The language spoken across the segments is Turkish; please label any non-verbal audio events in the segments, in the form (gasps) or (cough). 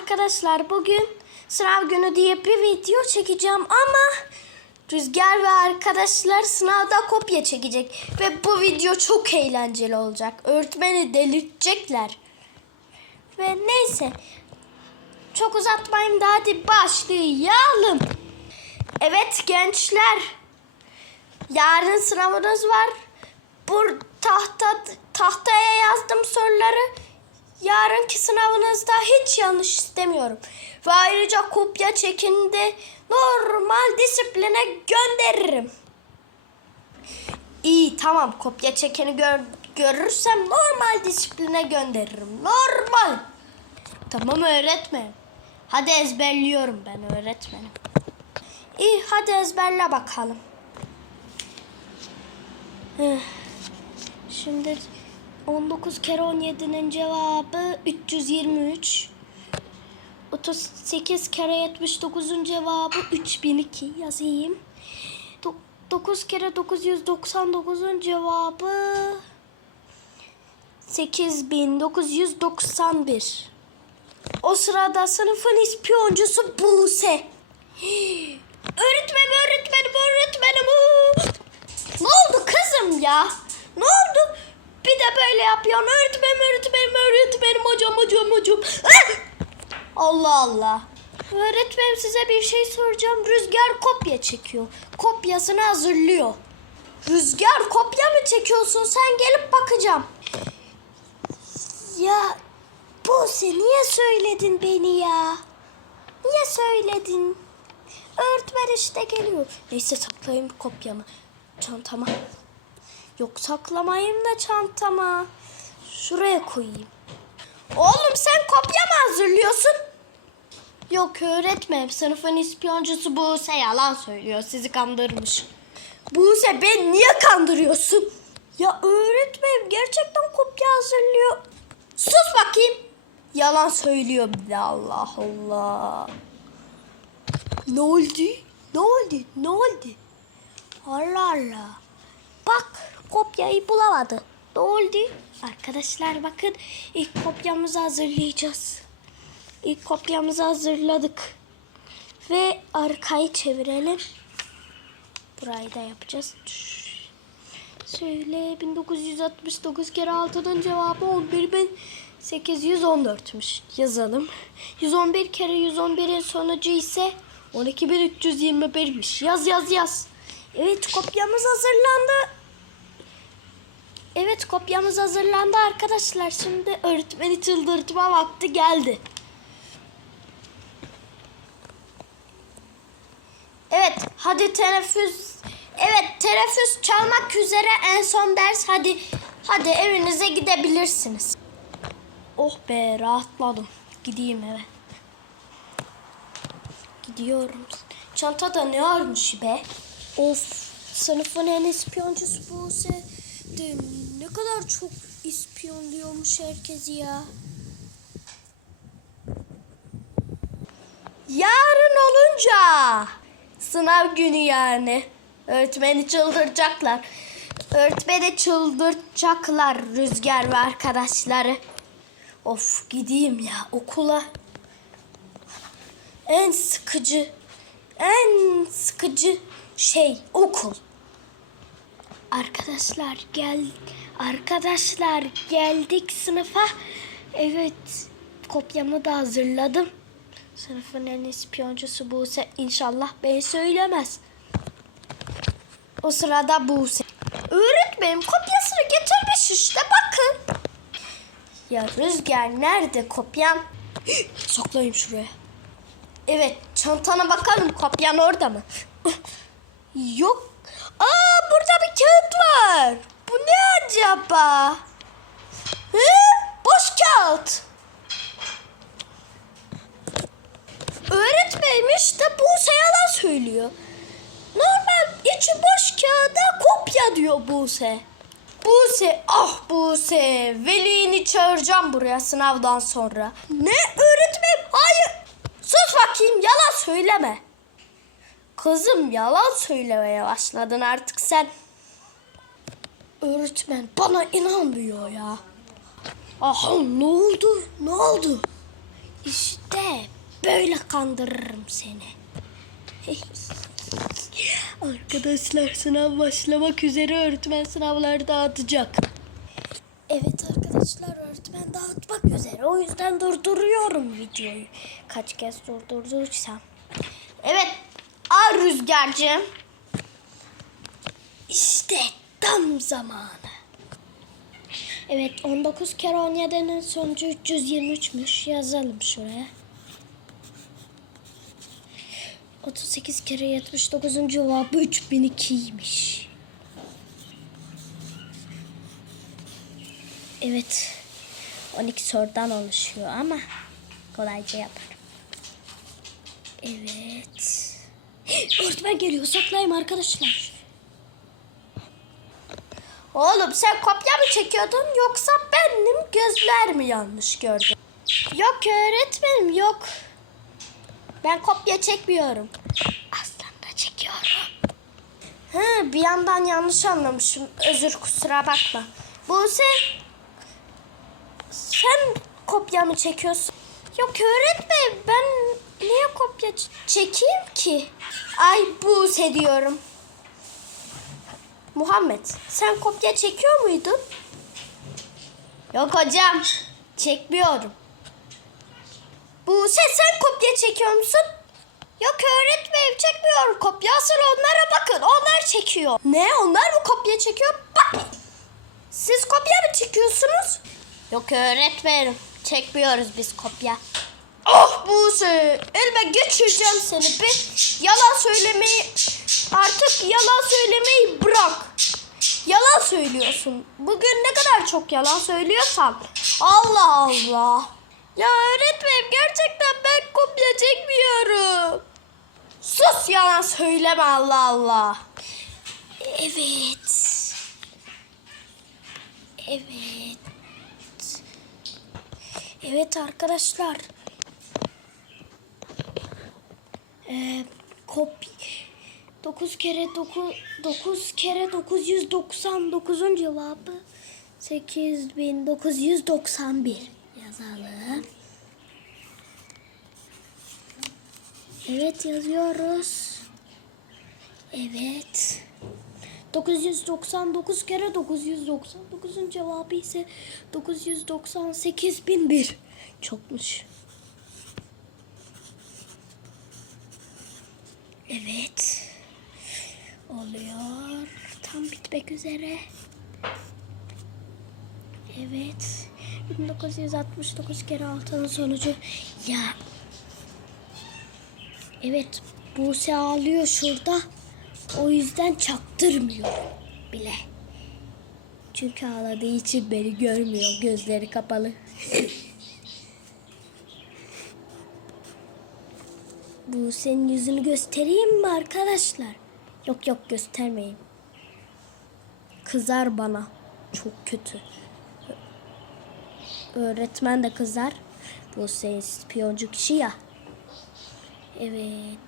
arkadaşlar bugün sınav günü diye bir video çekeceğim ama Rüzgar ve arkadaşlar sınavda kopya çekecek ve bu video çok eğlenceli olacak. Öğretmeni delirtecekler. Ve neyse çok uzatmayayım da hadi başlayalım. Evet gençler yarın sınavınız var. Bu tahta tahtaya yazdım soruları. Yarınki sınavınızda hiç yanlış istemiyorum. Ve ayrıca kopya çekinde normal disipline gönderirim. İyi tamam kopya çekeni gör, görürsem normal disipline gönderirim. Normal. Tamam öğretmenim. Hadi ezberliyorum ben öğretmenim. İyi hadi ezberle bakalım. Şimdi 19 kere 17'nin cevabı 323. 38 kere 79'un cevabı 3002 yazayım. 9 kere 999'un cevabı 8991. O sırada sınıfın ispiyoncusu Buse. (gasps) Öğretmenim, öğretmenim, öğretmenim. Ne oldu kızım ya? Ne oldu? Bir de böyle yapıyorsun. Öğretmenim, öğretmenim, öğretmenim, hocam, hocam, hocam. Ah! Allah Allah. Öğretmenim size bir şey soracağım. Rüzgar kopya çekiyor. Kopyasını hazırlıyor. Rüzgar kopya mı çekiyorsun? Sen gelip bakacağım. Ya Buse niye söyledin beni ya? Niye söyledin? Öğretmen işte geliyor. Neyse saklayayım kopyamı. Çantama. Yok saklamayayım da çantama. Şuraya koyayım. Oğlum sen kopya mı hazırlıyorsun? Yok öğretmenim. Sınıfın ispiyoncusu Buse yalan söylüyor. Sizi kandırmış. Buse ben niye kandırıyorsun? Ya öğretmenim gerçekten kopya hazırlıyor. Sus bakayım. Yalan söylüyor bir de Allah Allah. Ne oldu? Ne oldu? Ne oldu? Allah Allah. Kopyayı bulamadı. Ne oldu? Arkadaşlar bakın ilk kopyamızı hazırlayacağız. İlk kopyamızı hazırladık. Ve arkayı çevirelim. Burayı da yapacağız. Şöyle 1969 kere 6'nın cevabı 11 bin 814'müş. Yazalım. 111 kere 111'in sonucu ise 12321'miş. Yaz yaz yaz. Evet kopyamız hazırlandı. Evet kopyamız hazırlandı arkadaşlar. Şimdi öğretmeni çıldırtma vakti geldi. Evet hadi teneffüs. Evet teneffüs çalmak üzere en son ders. Hadi hadi evinize gidebilirsiniz. Oh be rahatladım. Gideyim eve. Gidiyorum. Çantada ne varmış be? Of sınıfın en ispiyoncusu Buse. De ne kadar çok ispiyonluyormuş herkesi ya. Yarın olunca sınav günü yani. Öğretmeni çıldıracaklar. Öğretmeni çıldırtacaklar Rüzgar ve arkadaşları. Of gideyim ya okula. En sıkıcı, en sıkıcı şey okul. Arkadaşlar gel arkadaşlar geldik sınıfa. Evet kopyamı da hazırladım. Sınıfın en ispiyoncusu Buse inşallah beni söylemez. O sırada Buse. Öğretmenim kopyasını getirmiş işte bakın. Ya Rüzgar nerede kopyan? Saklayayım şuraya. Evet çantana bakalım kopyan orada mı? Yok. Bir kağıt var. Bu ne acaba? Hı? Boş kağıt. Öğretmenim işte Buse yalan söylüyor. Normal içi boş kağıda kopya diyor Buse. Buse, ah Buse, velini çağıracağım buraya sınavdan sonra. Ne öğretmenim? Hayır. Sus bakayım, yalan söyleme. Kızım yalan söylemeye başladın artık sen. Öğretmen bana inanmıyor ya. Aha ne oldu? Ne oldu? İşte böyle kandırırım seni. (laughs) Arkadaşlar sınav başlamak üzere öğretmen sınavları dağıtacak. Evet arkadaşlar öğretmen dağıtmak üzere. O yüzden durduruyorum videoyu. Kaç kez durdurduysam. Evet. Al rüzgarcığım. İşte tam zamanı. Evet 19 kere 17'nin sonucu 323'müş. Yazalım şuraya. 38 kere 79'un cevabı 3002'ymiş. Evet. 12 sorudan oluşuyor ama kolayca yaparım. Evet. (gasps) Öğretmen geliyor. Saklayayım arkadaşlar. Oğlum sen kopya mı çekiyordun yoksa benim gözler mi yanlış gördü? Yok öğretmenim yok. Ben kopya çekmiyorum. Aslında çekiyorum. Hı, bir yandan yanlış anlamışım. Özür kusura bakma. Buse sen kopya mı çekiyorsun? Yok öğretmenim ben niye kopya çekeyim ki? Ay Buse diyorum. Muhammed sen kopya çekiyor muydun? Yok hocam çekmiyorum. Buse sen kopya çekiyor musun? Yok öğretmenim çekmiyorum kopya. Asıl onlara bakın onlar çekiyor. Ne onlar mı kopya çekiyor? Bak. Siz kopya mı çekiyorsunuz? Yok öğretmenim çekmiyoruz biz kopya. Oh Buse elime geçireceğim seni bir yalan söylemeyi artık yalan söylemeyi bırak. Yalan söylüyorsun. Bugün ne kadar çok yalan söylüyorsan. Allah Allah. Ya öğretmenim gerçekten ben kopya çekmiyorum. Sus yalan söyleme Allah Allah. Evet. Evet. Evet arkadaşlar. Ee, kopya 9 kere 9 9 kere 999'un cevabı 8991 yazalım. Evet yazıyoruz. Evet. 999 kere 999'un cevabı ise 998.001. Çokmuş. Evet. Oluyor. Tam bitmek üzere. Evet. 1969 kere 6'nın sonucu. Ya. Evet. Buse ağlıyor şurada. O yüzden çaktırmıyor bile. Çünkü ağladığı için beni görmüyor. Gözleri kapalı. (laughs) Bu senin yüzünü göstereyim mi arkadaşlar? Yok yok göstermeyin. Kızar bana. Çok kötü. Öğretmen de kızar. Bu senin ispiyoncu kişi ya. Evet.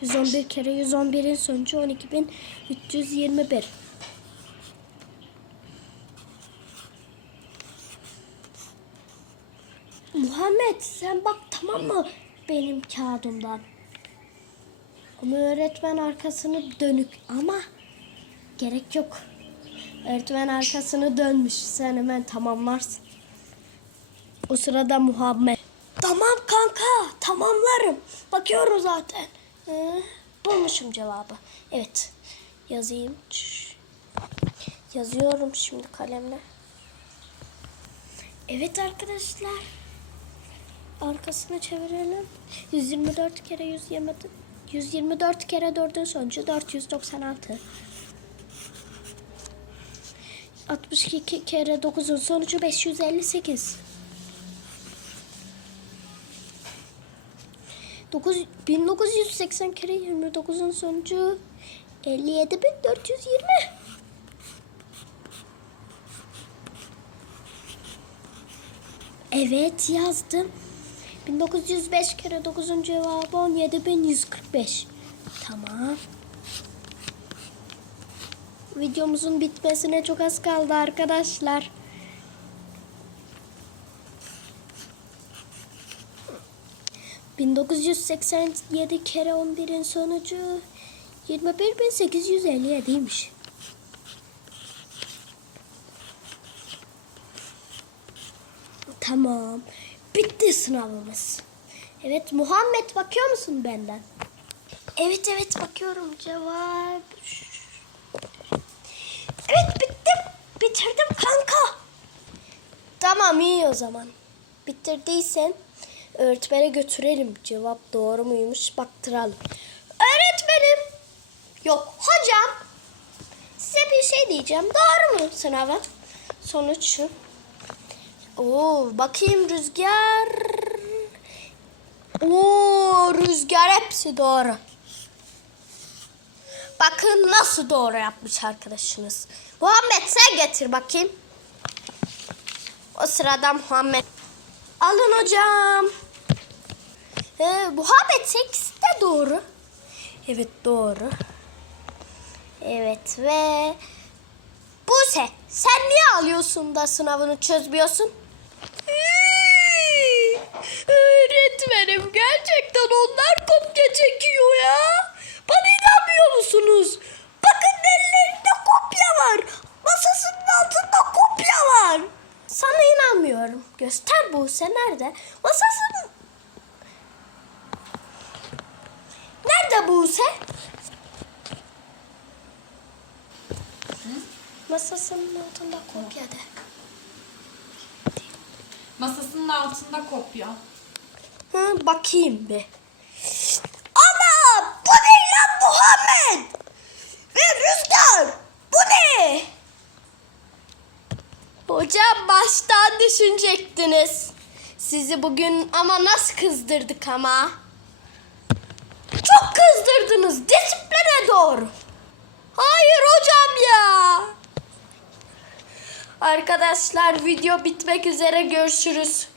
111 kere 111'in sonucu 12.321. Muhammed sen bak tamam mı benim kağıdımdan? Ama öğretmen arkasını dönük ama gerek yok. Öğretmen arkasını dönmüş. Sen hemen tamamlarsın. O sırada Muhammed. Tamam kanka tamamlarım. Bakıyorum zaten. Ee, bulmuşum cevabı. Evet yazayım. Yazıyorum şimdi kalemle. Evet arkadaşlar. Arkasını çevirelim. 124 kere 124 124 kere 4'ün sonucu 496. 62 kere 9'un sonucu 558. 9, 1980 kere 29'un sonucu 57.420. Evet yazdım. 1905 kere 9'un cevabı 17145. Tamam. Videomuzun bitmesine çok az kaldı arkadaşlar. 1987 kere 11'in sonucu 21.857'ymiş. Tamam. Bitti sınavımız. Evet Muhammed bakıyor musun benden? Evet evet bakıyorum cevap. Evet bittim. Bitirdim kanka. Tamam iyi o zaman. Bitirdiysen öğretmene götürelim. Cevap doğru muymuş baktıralım. Öğretmenim. Yok hocam. Size bir şey diyeceğim. Doğru mu sınavın? Sonuç şu. Oo, bakayım rüzgar. Oo, rüzgar hepsi doğru. Bakın nasıl doğru yapmış arkadaşınız. Muhammed sen getir bakayım. O sırada Muhammed. Alın hocam. Ee, Muhammed sekiz de doğru. Evet doğru. Evet ve Buse sen niye alıyorsun da sınavını çözmüyorsun? Öğretmenim gerçekten onlar kopya çekiyor ya. Bana inanmıyor musunuz? Bakın ellerinde kopya var. Masasının altında kopya var. Sana inanmıyorum. Göster Buse nerede? Masasının... Nerede Buse? Masasının altında kopya de. Masasının altında kopya. Hı, bakayım bir. Ama bu ne lan Muhammed? Ve Rüzgar bu ne? Hocam baştan düşünecektiniz. Sizi bugün ama nasıl kızdırdık ama. Çok kızdırdınız. Disipline doğru. Hayır hocam ya. Arkadaşlar video bitmek üzere görüşürüz.